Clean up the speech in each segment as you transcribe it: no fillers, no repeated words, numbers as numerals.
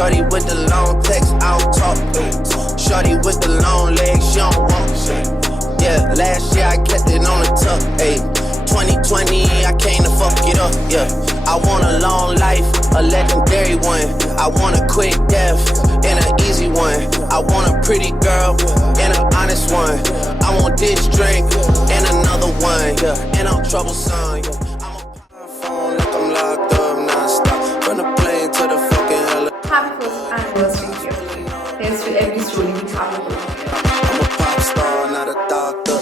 Shorty with the long text, I don't talk. Shorty with the long legs, she don't walk. Yeah, last year I kept it on the tuck. Ayy, 2020 I came to fuck it up. Yeah, I want a long life, a legendary one. I want a quick death and an easy one. I want a pretty girl and an honest one. I want this drink and another one. Yeah, and I'm troublesome. Yeah, I'm a phone like I'm locked up non-stop. From the plane to the fucking helicopter. Happy first anniversary gift. Here's to every story we travel with. I'm a pop star, not a doctor.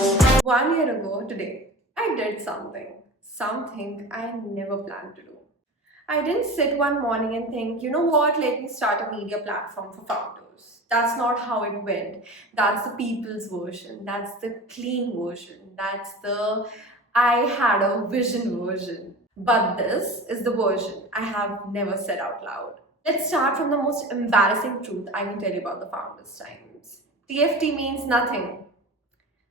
1 year ago today, I did something I never planned to do. I didn't sit one morning and think, you know what, let me start a media platform for founders. That's not how it went. That's the people's version. That's the clean version. That's the I had a vision version. But this is the version I have never said out loud. Let's start from the most embarrassing truth I can tell you about the founders' times. TFT means nothing.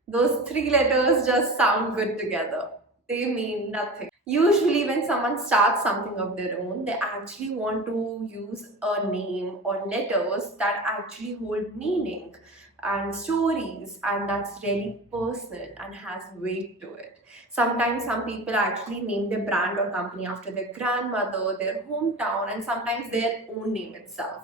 Those 3 letters just sound good together. They mean nothing. Usually when someone starts something of their own, they actually want to use a name or letters that actually hold meaning and stories, and that's really personal and has weight to it. Sometimes some people actually name their brand or company after their grandmother, their hometown, and sometimes their own name itself.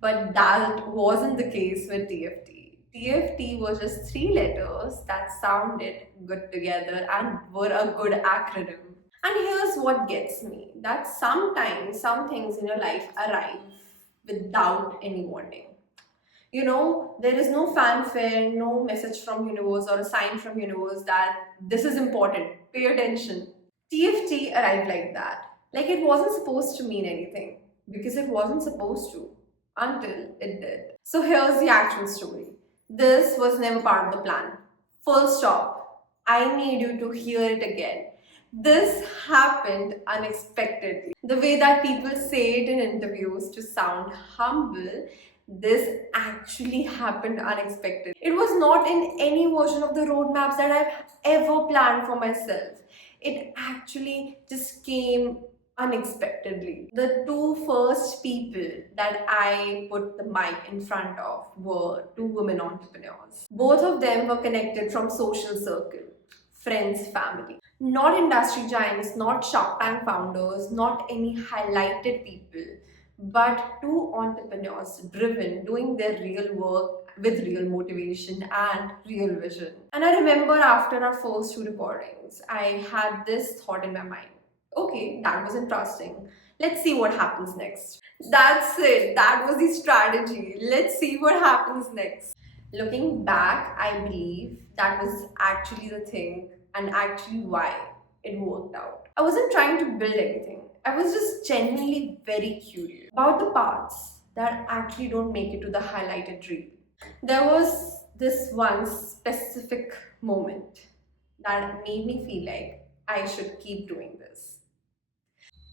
But that wasn't the case with TFT. TFT was just 3 letters that sounded good together and were a good acronym. And here's what gets me, that sometimes some things in your life arrive without any warning. You know, there is no fanfare, no message from universe or a sign from universe that this is important, pay attention. TFT arrived like that. Like it wasn't supposed to mean anything because it wasn't supposed to until it did. So here's the actual story. This was never part of the plan. Full stop. I need you to hear it again. This happened unexpectedly. The way that people say it in interviews to sound humble, this actually happened unexpectedly. It was not in any version of the roadmaps that I've ever planned for myself. It actually just came unexpectedly. The 2 first people that I put the mic in front of were 2 women entrepreneurs. Both of them were connected from social circle, friends, family. Not industry giants, not Shark Tank founders, not any highlighted people, but 2 entrepreneurs driven, doing their real work with real motivation and real vision. And I remember after our first 2 recordings, I had this thought in my mind. Okay, that was interesting. Let's see what happens next. That's it. That was the strategy. Let's see what happens next. Looking back, I believe that was actually the thing and actually why it worked out. I wasn't trying to build anything. I was just genuinely very curious about the parts that actually don't make it to the highlighted reel. There was this one specific moment that made me feel like I should keep doing this.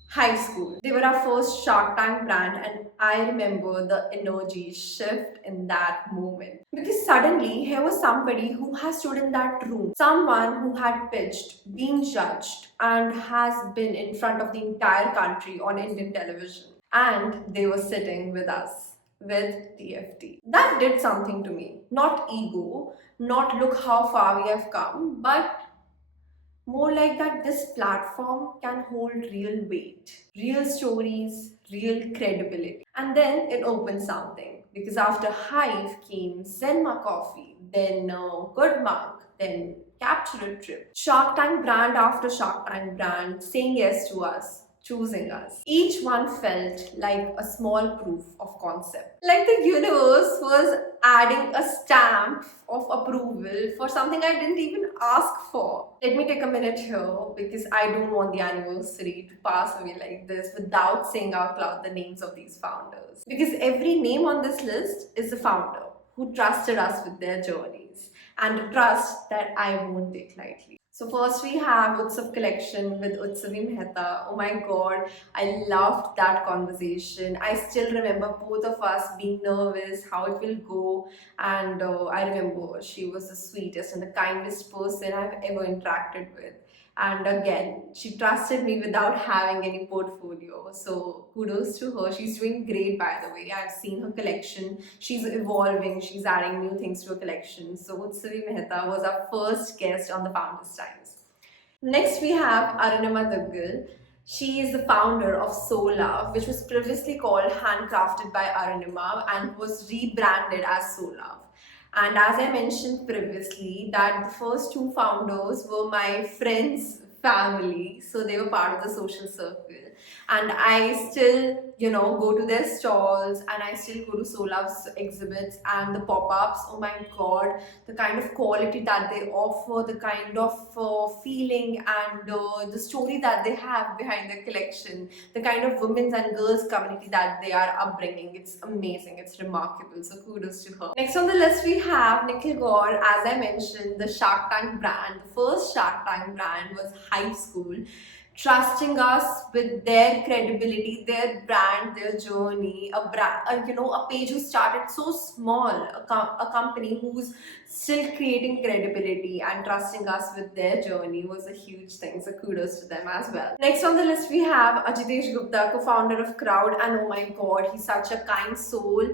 High school. They were our first Shark Tank brand, and I remember the energy shift in that moment. Because suddenly, here was somebody who has stood in that room, someone who had pitched, been judged, and has been in front of the entire country on Indian television. And they were sitting with us, with TFT. That did something to me. Not ego, not look how far we have come, but more like that this platform can hold real weight, real stories, real credibility. And then it opened something, because after Hive came Zenma Coffee, then Good Mug, then Capture a Trip. Shark Tank brand after Shark Tank brand saying yes to us, choosing us. Each one felt like a small proof of concept. Like the universe was adding a stamp of approval for something I didn't even ask for. Let me take a minute here because I don't want the anniversary to pass away like this without saying out loud the names of these founders. Because every name on this list is a founder who trusted us with their journeys, and a trust that I won't take lightly. So first we have Utsav Collection with Utsavi Mehta. Oh my god, I loved that conversation. I still remember both of us being nervous, how it will go, and I remember she was the sweetest and the kindest person I've ever interacted with. And again, she trusted me without having any portfolio. So kudos to her. She's doing great, by the way. I've seen her collection. She's evolving. She's adding new things to her collection. So Utsavi Mehta was our first guest on the Founders Times. Next, we have Arunima Duggal. She is the founder of So Love, which was previously called Handcrafted by Arunima and was rebranded as So Love. And as I mentioned previously, that the first two founders were my friends' family, so they were part of the social circle. And I still, go to their stalls, and I still go to So Love's exhibits and the pop-ups. Oh my god, the kind of quality that they offer, the kind of feeling and the story that they have behind the collection, the kind of women's and girls community that they are upbringing. It's amazing, it's remarkable. So kudos to her. Next on the list we have Nikhil Gaur. As I mentioned, the Shark Tank brand. The first Shark Tank brand was High School, trusting us with their credibility, their brand, their journey. A page who started so small, a company who's still creating credibility and trusting us with their journey was a huge thing. So kudos to them as well. Next on the list we have Ajitesh Gupta, co-founder of Crowd, and oh my god, he's such a kind soul.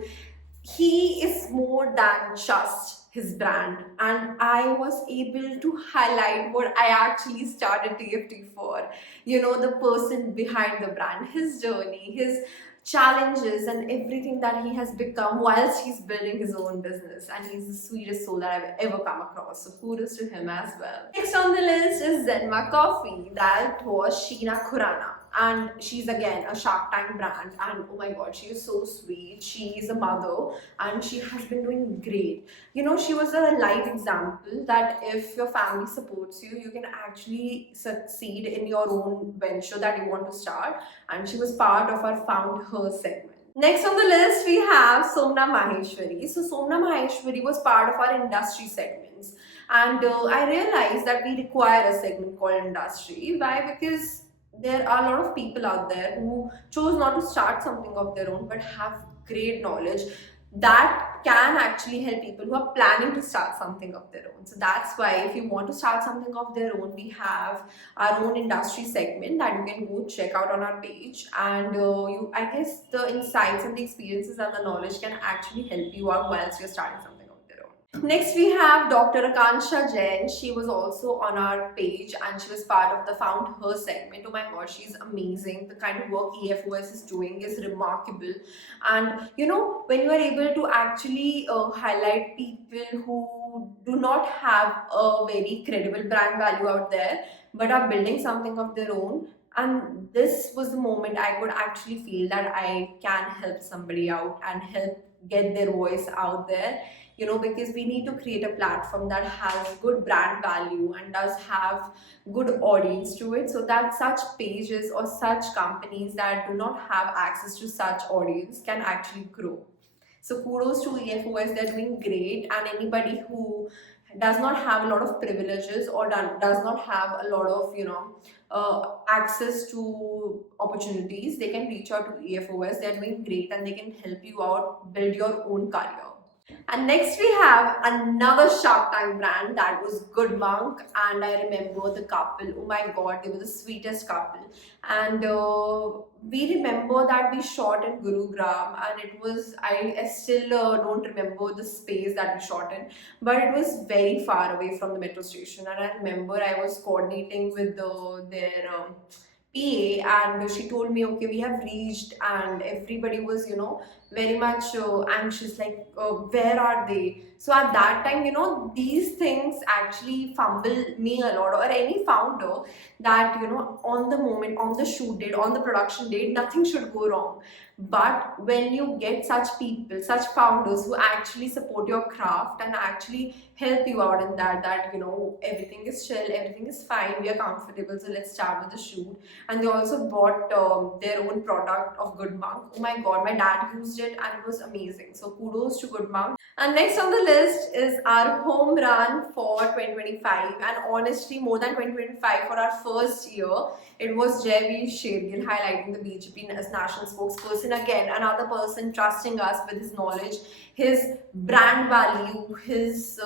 He is more than just his brand, and I was able to highlight what I actually started TFT for. The person behind the brand, his journey, his challenges, and everything that he has become whilst he's building his own business. And he's the sweetest soul that I've ever come across. So kudos to him as well. Next on the list is Zenma Coffee. That was Sheena Khurana. And she's again a Shark Tank brand, and oh my god, she is so sweet. She is a mother and she has been doing great. She was a live example that if your family supports you, you can actually succeed in your own venture that you want to start. And she was part of our Found Her segment. Next on the list we have Somna Maheshwari. So Somna Maheshwari was part of our industry segments, and I realized that we require a segment called industry. Why? Because there are a lot of people out there who chose not to start something of their own but have great knowledge that can actually help people who are planning to start something of their own. So that's why if you want to start something of their own, we have our own industry segment that you can go check out on our page. And I guess the insights and the experiences and the knowledge can actually help you out whilst you're starting something. Next we have Dr. Akansha Jain. She was also on our page and she was part of the Found Her segment. Oh my god, she's amazing. The kind of work EFOS is doing is remarkable. And when you are able to actually highlight people who do not have a very credible brand value out there but are building something of their own, and this was the moment I could actually feel that I can help somebody out and help get their voice out there. Because we need to create a platform that has good brand value and does have good audience to it, so that such pages or such companies that do not have access to such audience can actually grow. So kudos to EFOS, they're doing great. And anybody who does not have a lot of privileges or does not have a lot of access to opportunities, they can reach out to EFOS. They're doing great and they can help you out build your own career. And next we have another Shark Tank brand, that was Good Monk. And I remember the couple, oh my god, they were the sweetest couple. And we remember that we shot in Gurugram, and it was, I still don't remember the space that we shot in, but it was very far away from the metro station. And I remember I was coordinating with their PA, and she told me, okay, we have reached, and everybody was, very much anxious, like, where are they? So at that time, these things actually fumble me a lot, or any founder, that, on the moment, on the shoot date, on the production date, nothing should go wrong. But when you get such people, such founders who actually support your craft and actually help you out in that everything is chill, everything is fine, we are comfortable, so let's start with the shoot. And they also bought their own product of Good Monk. Oh my god, my dad used it and it was amazing. So kudos to Good Monk. And next on the list is our home run for 2025, and honestly more than 2025, for our first year, it was Javi Shergill, highlighting the BJP as national spokesperson. Again, another person trusting us with his knowledge, his brand value, his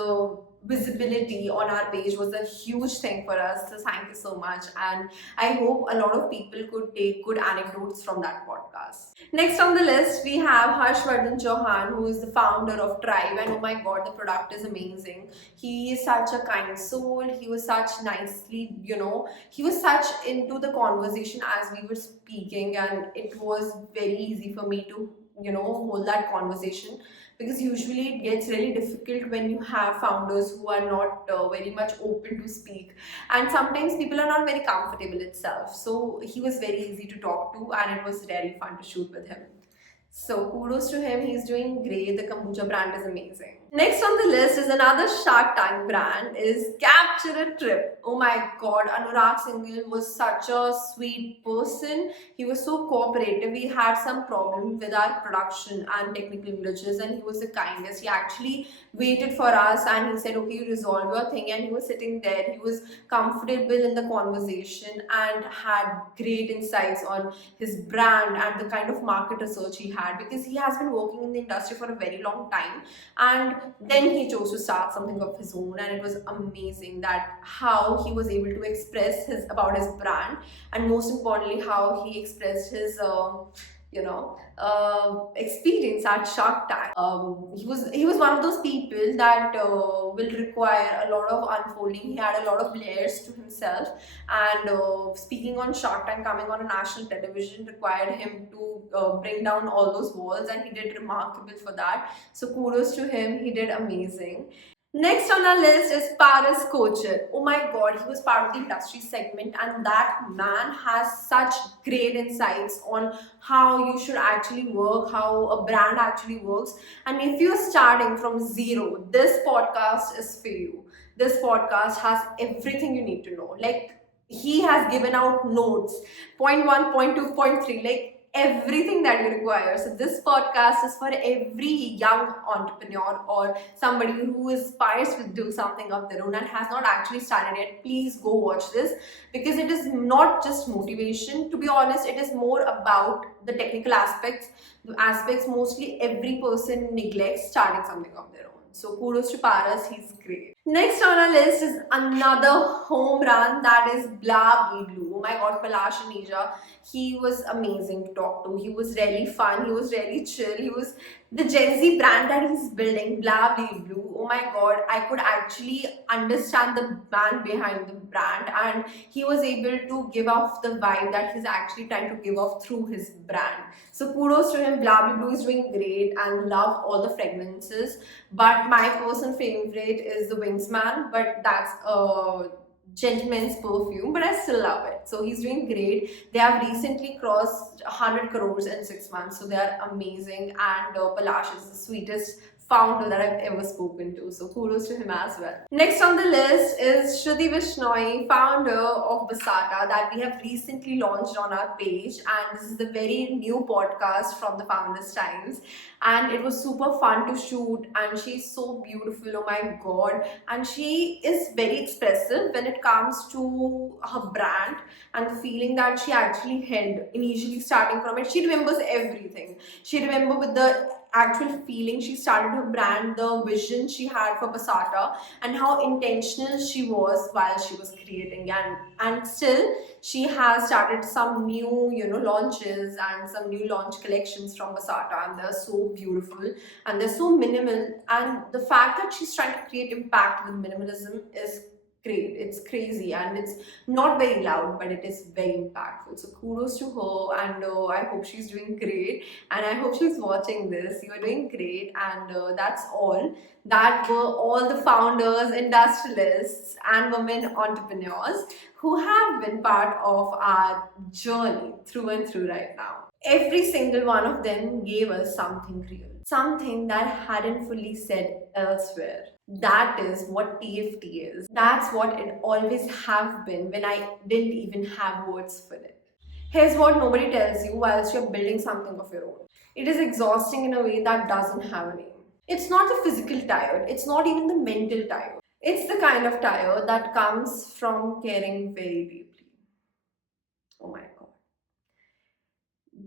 visibility on our page was a huge thing for us. So thank you so much. And I hope a lot of people could take good anecdotes from that podcast. Next on the list, we have Harshvardhan Chauhan, who is the founder of Tribe. And oh my god, the product is amazing. He is such a kind soul. He was such nicely, he was such into the conversation as we were speaking, and it was very easy for me to, hold that conversation, because usually it gets really difficult when you have founders who are not very much open to speak, and sometimes people are not very comfortable itself. So he was very easy to talk to, and it was really fun to shoot with him. So kudos to him, he's doing great. The kombucha brand is amazing. Next on the list is another Shark Tank brand, is Capture a Trip. Oh my god, Anurag Singhal was such a sweet person. He was so cooperative. We had some problem with our production and technical glitches, and he was the kindest. He actually waited for us and he said, okay, you resolve your thing. And he was sitting there. He was comfortable in the conversation and had great insights on his brand and the kind of market research he had, because he has been working in the industry for a very long time, and then he chose to start something of his own. And it was amazing that how he was able to express his about his brand, and most importantly how he expressed his experience at Shark Tank. He was one of those people that will require a lot of unfolding. He had a lot of layers to himself, and speaking on Shark Tank, coming on a national television, required him to bring down all those walls, and he did remarkable for that. So kudos to him. He did amazing. Next on our list is Paris Kocher. Oh my god, he was part of the industry segment, and that man has such great insights on how you should actually work, how a brand actually works. And if you're starting from zero, this podcast is for you. This podcast has everything you need to know. Like, he has given out notes, point one, point two, point three, like everything that you require. So this podcast is for every young entrepreneur or somebody who aspires to do something of their own and has not actually started yet. Please go watch this, because it is not just motivation. To be honest, it is more about the technical aspects, the aspects mostly every person neglects starting something of their own. So kudos to Paras, he's great. Next on our list is another home run, that is Blah Blue. Oh my god, Palash and Nija, he was amazing to talk to. He was really fun, he was really chill. He was the Gen Z brand that he's building, Blah Blue. Oh my god, I could actually understand the man behind the brand, and he was able to give off the vibe that he's actually trying to give off through his brand. So kudos to him. Blah Blue is doing great, and love all the fragrances. But my personal favorite is the Wingsman, but that's a gentleman's perfume, but I still love it. So he's doing great. They have recently crossed 100 crores in 6 months, so they are amazing. And Palash is the sweetest founder that I've ever spoken to. So kudos to him as well. Next on the list is Shruti Vishnoi, founder of Basata, that we have recently launched on our page. And this is a very new podcast from the Founders Times. And it was super fun to shoot. And she's so beautiful, oh my god. And she is very expressive when it comes to her brand and the feeling that she actually held initially starting from it. She remembers everything. She remember with the actual feeling she started her brand, the vision she had for Basata, and how intentional she was while she was creating. And still she has started some new launches and some new launch collections from Basata, and they're so beautiful and they're so minimal. And the fact that she's trying to create impact with minimalism is great. It's crazy, and it's not very loud, but it is very impactful. So kudos to her, and I hope she's doing great, and I hope she's watching this. You are doing great, and that's all. That were all the founders, industrialists, and women entrepreneurs who have been part of our journey through and through right now. Every single one of them gave us something real, something that hadn't fully said elsewhere. That is what TFT is. That's what it always have been when I didn't even have words for it. Here's what nobody tells you whilst you're building something of your own. It is exhausting in a way that doesn't have a name. It's not the physical tired, it's not even the mental tired. It's the kind of tired that comes from caring very deeply. Oh my god.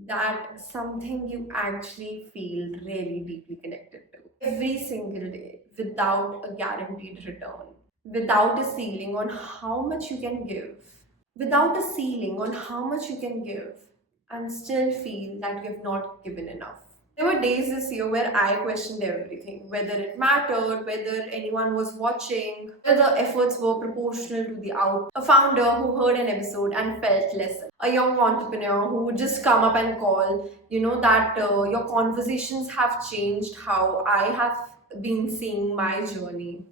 That something you actually feel really deeply connected to. every single day without a guaranteed return, without a ceiling on how much you can give, without a ceiling on how much you can give, and still feel that you have not given enough. There were days this year where I questioned everything, whether it mattered, whether anyone was watching, whether the efforts were proportional to the output. A founder who heard an episode and felt less. A young entrepreneur who would just come up and call, that your conversations have changed how I have been seeing my journey.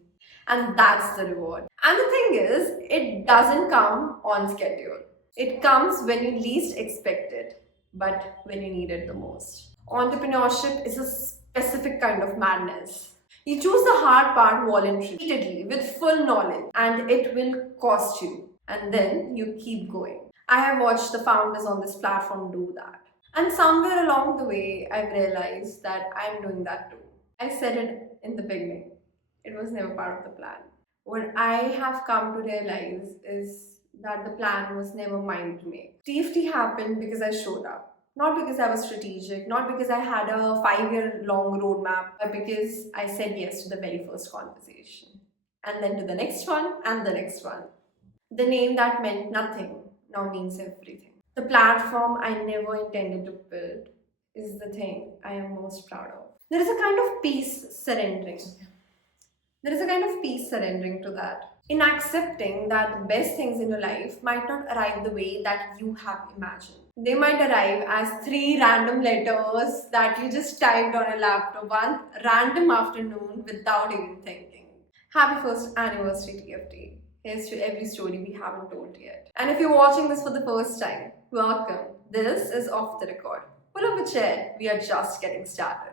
And that's the reward. And the thing is, it doesn't come on schedule. It comes when you least expect it, but when you need it the most. Entrepreneurship is a specific kind of madness. You choose the hard part voluntarily, repeatedly, with full knowledge, and it will cost you. And then you keep going. I have watched the founders on this platform do that. And somewhere along the way, I've realized that I'm doing that too. I said it in the beginning, it was never part of the plan. What I have come to realize is that the plan was never mine to make. TFT happened because I showed up. Not because I was strategic, not because I had a 5-year long roadmap, but because I said yes to the very first conversation. And then to the next one, and the next one. The name that meant nothing now means everything. The platform I never intended to build is the thing I am most proud of. There is a kind of peace surrendering. There is a kind of peace surrendering to that. In accepting that the best things in your life might not arrive the way that you have imagined. They might arrive as 3 random letters that you just typed on a laptop one random afternoon without even thinking. Happy first anniversary, TFT. Here's to every story we haven't told yet. And if you're watching this for the first time, welcome. This is Off the Record. Pull up a chair, we are just getting started.